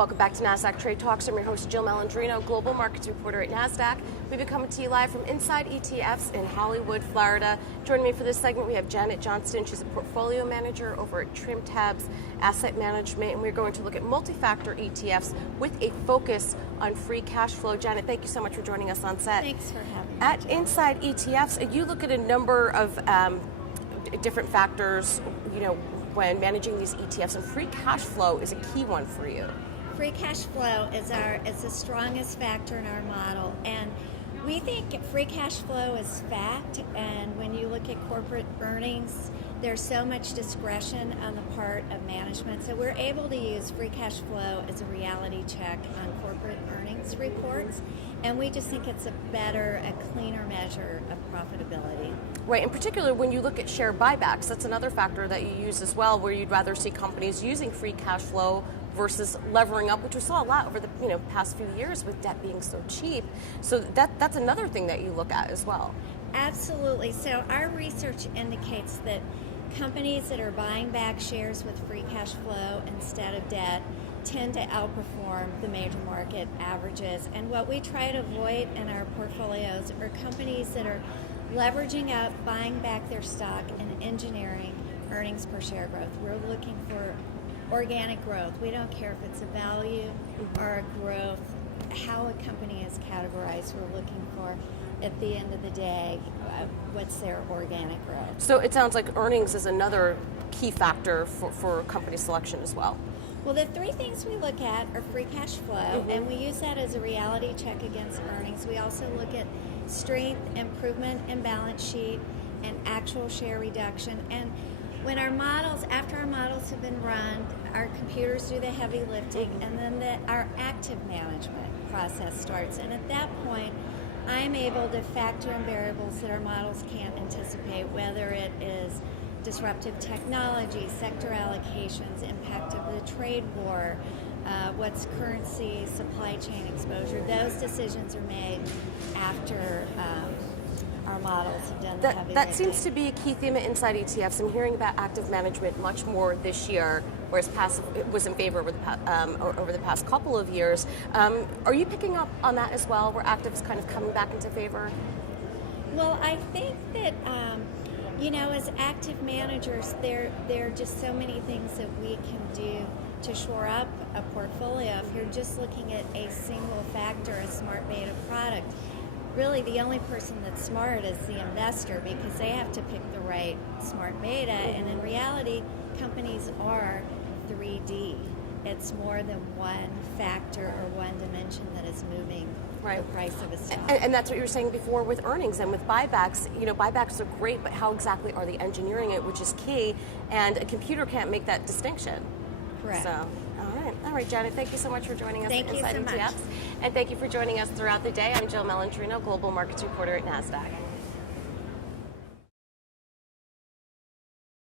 Welcome back to Nasdaq Trade Talks. I'm your host, Jill Malandrino, Global Markets Reporter at Nasdaq. We've been coming to you live from Inside ETFs in Hollywood, Florida. Joining me for this segment, we have Janet Johnston. She's a portfolio manager over at Trim Tabs Asset Management, and we're going to look at multi-factor ETFs with a focus on free cash flow. Janet, thank you so much for joining us on set. Thanks for having me. At Inside ETFs, you look at a number of different factors, when managing these ETFs, and free cash flow is a key one for you. Free cash flow is the strongest factor in our model, and we think free cash flow is fact. And when you look at corporate earnings, there's so much discretion on the part of management. So we're able to use free cash flow as a reality check on corporate earnings reports, and we just think it's a cleaner measure of profitability. Right, in particular, when you look at share buybacks, that's another factor that you use as well, where you'd rather see companies using free cash flow versus levering up, which we saw a lot over the past few years with debt being so cheap. So that's another thing that you look at as well. Absolutely. So our research indicates that companies that are buying back shares with free cash flow instead of debt tend to outperform the major market averages. And what we try to avoid in our portfolios are companies that are leveraging up, buying back their stock, and engineering earnings per share growth. We're looking for organic growth. We don't care if it's a value or a growth, how a company is categorized. We're looking for, at the end of the day, what's their organic growth. So it sounds like earnings is another key factor for company selection as well. Well, the three things we look at are free cash flow, and we use that as a reality check against earnings. We also look at strength, improvement in balance sheet, and actual share reduction. And when after our models have been run, our computers do the heavy lifting, and then our active management process starts. And at that point, I'm able to factor in variables that our models can't anticipate, whether it is disruptive technology, sector allocations, impact of the trade war, what's currency, supply chain exposure. Those decisions are made after our models have done the heavy lifting. That seems to be a key theme at Inside ETFs. I'm hearing about active management much more this year, whereas passive was in favor over the past couple of years. Are you picking up on that as well, where active is kind of coming back into favor? Well, I think that as active managers, there are just so many things that we can do to shore up a portfolio. If you're just looking at a single factor, a smart beta product, really the only person that's smart is the investor, because they have to pick the right smart beta. And in reality, companies are 3D. It's more than one factor or one dimension that is moving the price of a stock. And that's what you were saying before with earnings and with buybacks. Buybacks are great, but how exactly are they engineering it, which is key, and a computer can't make that distinction. Correct. So, all right, Janet, thank you so much for joining us at Inside ETFs. Much. And thank you for joining us throughout the day. I'm Jill Malandrino, Global Markets Reporter at Nasdaq.